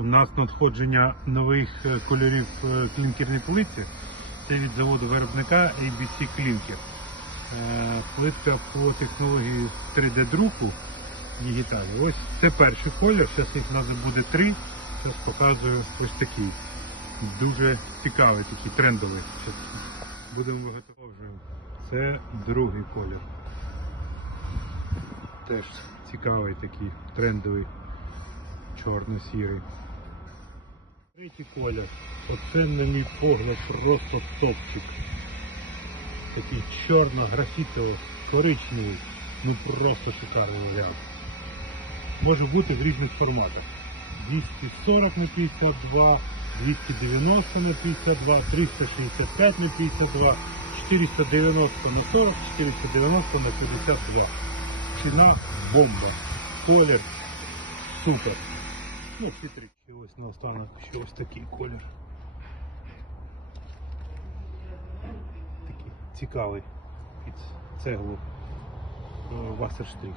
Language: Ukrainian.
У нас надходження нових е, кольорів е, клінкерної плитки. Це від заводу виробника ABC Клінкер. Плитка по технології 3D-друку дігіталі. Ось це перший колір, зараз їх треба буде три. Зараз показую ось такий. Дуже цікавий, такий трендовий. Будемо виготовлювати. Це другий колір. Теж цікавий такий трендовий чорно-сірий. Третій колір. Оце, на мій погляд, просто топчик. Такий чорно-графітовий, коричневий, ну просто шикарний варіант. Може бути в різних форматах. 240 на 52, 290 на 52, 365 на 52, 490 на 40, 490 на 52. Ціна бомба. Колір супер. Ну. І ось наостанок ще ось такий колір. Такий цікавий під цеглу. Васерштрих.